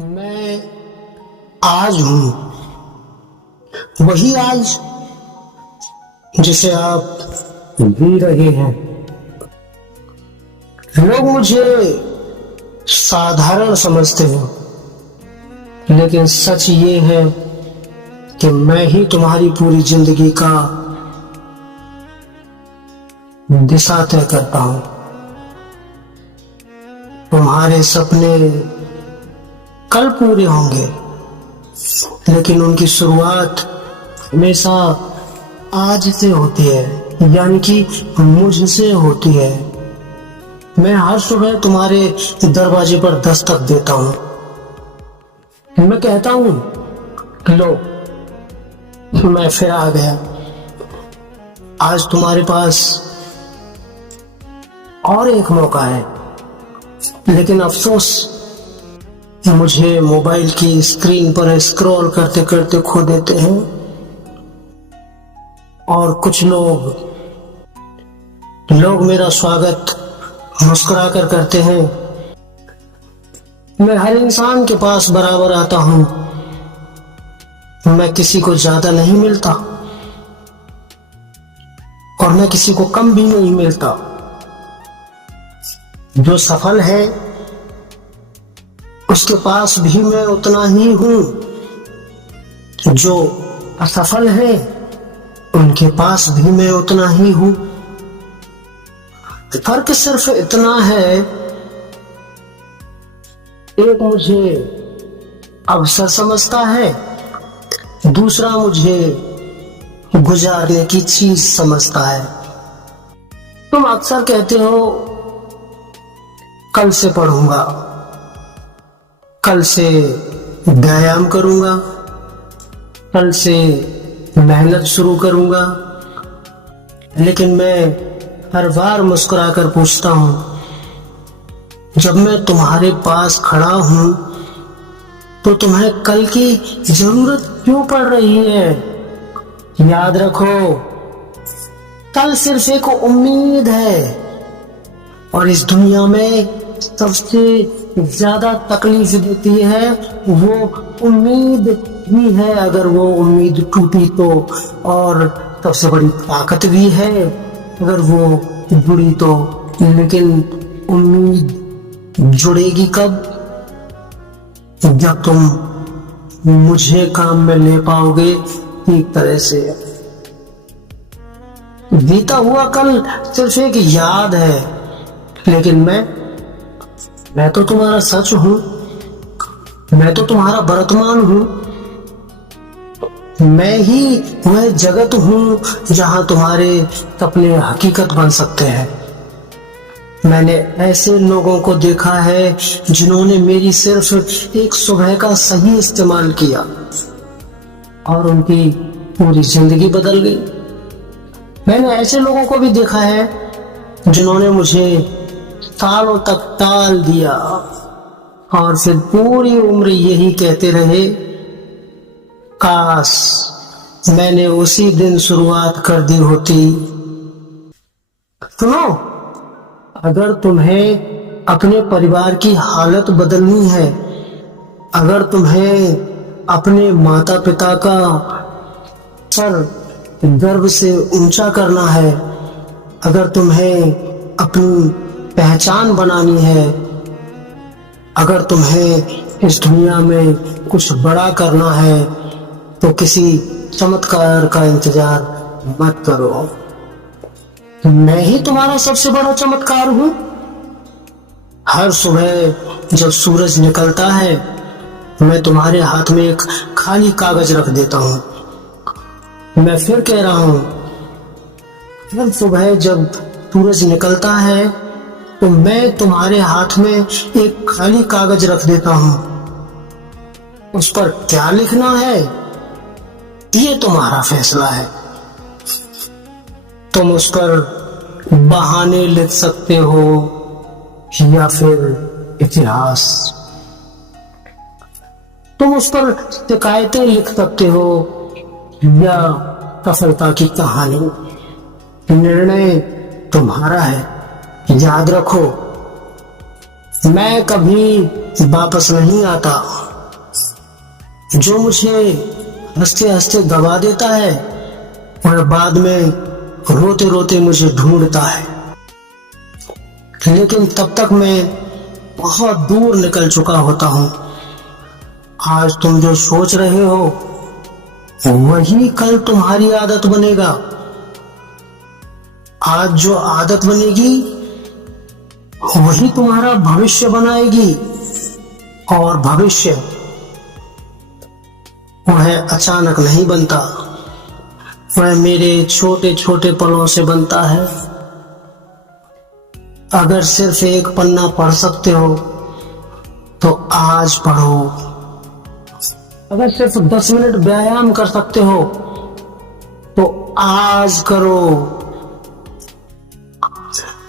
मैं आज हूँ, वही आज जिसे आप जी रहे हैं। लोग मुझे साधारण समझते हैं, लेकिन सच ये है कि मैं ही तुम्हारी पूरी जिंदगी का दिशा तय करता हूं। तुम्हारे सपने कल पूरे होंगे, लेकिन उनकी शुरुआत हमेशा आज से होती है, यानी कि मुझसे होती है। मैं हर सुबह तुम्हारे दरवाजे पर दस्तक देता हूं। मैं कहता हूं, लो, मैं फिर आ गया। आज तुम्हारे पास और एक मौका है, लेकिन अफसोस मुझे मोबाइल की स्क्रीन पर स्क्रॉल करते करते खो देते हैं। और कुछ लोग मेरा स्वागत मुस्कुरा कर करते हैं। मैं हर इंसान के पास बराबर आता हूं, मैं किसी को ज्यादा नहीं मिलता और मैं किसी को कम भी नहीं मिलता। जो सफल है उसके पास भी मैं उतना ही हूं, जो असफल है उनके पास भी मैं उतना ही हूं। फर्क सिर्फ इतना है, एक मुझे अवसर समझता है, दूसरा मुझे गुजारने की चीज समझता है। तुम अक्सर कहते हो, कल से पढ़ूंगा, कल से व्यायाम करूंगा, कल से मेहनत शुरू करूंगा, लेकिन मैं हर बार मुस्कुरा कर पूछता हूं, जब मैं तुम्हारे पास खड़ा हूं तो तुम्हें कल की जरूरत क्यों पड़ रही है? याद रखो, कल सिर्फ एक उम्मीद है, और इस दुनिया में सबसे ज्यादा तकलीफ देती है वो उम्मीद ही है। अगर वो उम्मीद टूटी तो, और सबसे बड़ी ताकत भी है अगर वो जुड़ी तो। लेकिन उम्मीद जुड़ेगी कब? जब तुम मुझे काम में ले पाओगे ठीक तरह से। बीता हुआ कल सिर्फ एक याद है, लेकिन मैं तो तुम्हारा सच हूं, मैं तो तुम्हारा वर्तमान हूं। मैं ही वह जगत हूं जहां तुम्हारे सपने हकीकत बन सकते हैं। मैंने ऐसे लोगों को देखा है जिन्होंने मेरी सिर्फ एक सुबह का सही इस्तेमाल किया और उनकी पूरी जिंदगी बदल गई। मैंने ऐसे लोगों को भी देखा है जिन्होंने मुझे सालों तक टाल दिया और फिर पूरी उम्र यही कहते रहे, काश मैंने उसी दिन शुरुआत कर दी होती। सुनो, अगर तुम्हें अपने परिवार की हालत बदलनी है, अगर तुम्हें अपने माता पिता का सर गर्व से ऊंचा करना है, अगर तुम्हें अपनी पहचान बनानी है, अगर तुम्हें इस दुनिया में कुछ बड़ा करना है, तो किसी चमत्कार का इंतजार मत करो। मैं ही तुम्हारा सबसे बड़ा चमत्कार हूं। हर सुबह जब सूरज निकलता है, मैं तुम्हारे हाथ में एक खाली कागज रख देता हूं। मैं फिर कह रहा हूं, हर सुबह जब सूरज निकलता है तो मैं तुम्हारे हाथ में एक खाली कागज रख देता हूं। उस पर क्या लिखना है ये तुम्हारा फैसला है। तुम उस पर बहाने लिख सकते हो या फिर इतिहास। तुम उस पर शिकायतें लिख सकते हो या सफलता की कहानी। निर्णय तुम्हारा है। याद रखो, मैं कभी वापस नहीं आता। जो मुझे हंसते हंसते गवा देता है और बाद में रोते रोते मुझे ढूंढता है, लेकिन तब तक मैं बहुत दूर निकल चुका होता हूं। आज तुम जो सोच रहे हो वही कल तुम्हारी आदत बनेगा। आज जो आदत बनेगी वही तुम्हारा भविष्य बनाएगी, और भविष्य वह अचानक नहीं बनता, वह मेरे छोटे छोटे पलों से बनता है। अगर सिर्फ एक पन्ना पढ़ सकते हो तो आज पढ़ो। अगर सिर्फ 10 मिनट व्यायाम कर सकते हो तो आज करो।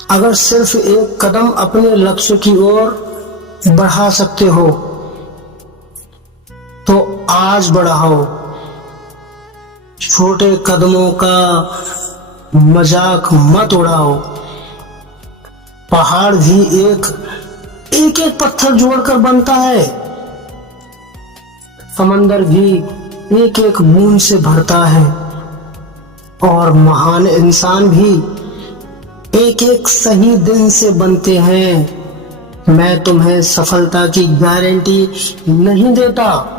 अगर सिर्फ एक कदम अपने लक्ष्य की ओर बढ़ा सकते हो तो आज बढ़ाओ। छोटे कदमों का मजाक मत उड़ाओ। पहाड़ भी एक एक पत्थर जोड़कर बनता है, समंदर भी एक एक बूंद से भरता है, और महान इंसान भी एक एक सही दिन से बनते हैं। मैं तुम्हें सफलता की गारंटी नहीं देता,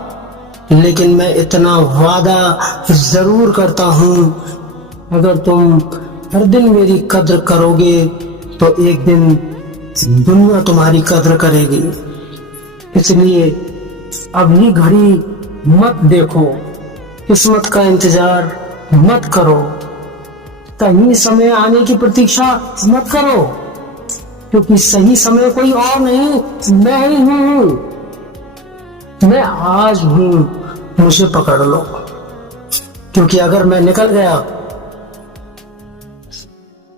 लेकिन मैं इतना वादा जरूर करता हूं, अगर तुम हर दिन मेरी कद्र करोगे तो एक दिन दुनिया तुम्हारी कद्र करेगी। इसलिए अभी घड़ी मत देखो, किस्मत का इंतजार मत करो, सही समय आने की प्रतीक्षा मत करो, क्योंकि सही समय कोई और नहीं, मैं ही हूं। मैं आज हूं, मुझे पकड़ लो, क्योंकि अगर मैं निकल गया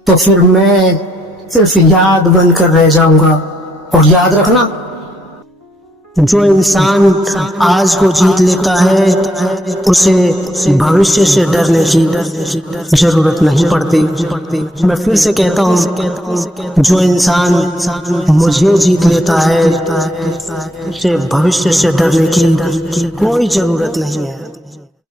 तो फिर मैं सिर्फ याद बनकर रह जाऊंगा। और याद रखना, जो इंसान आज को जीत लेता है उसे भविष्य से डरने की जरूरत नहीं पड़ती। मैं फिर से कहता हूँ, जो इंसान मुझे जीत लेता है उसे भविष्य से डरने की कोई जरूरत नहीं है।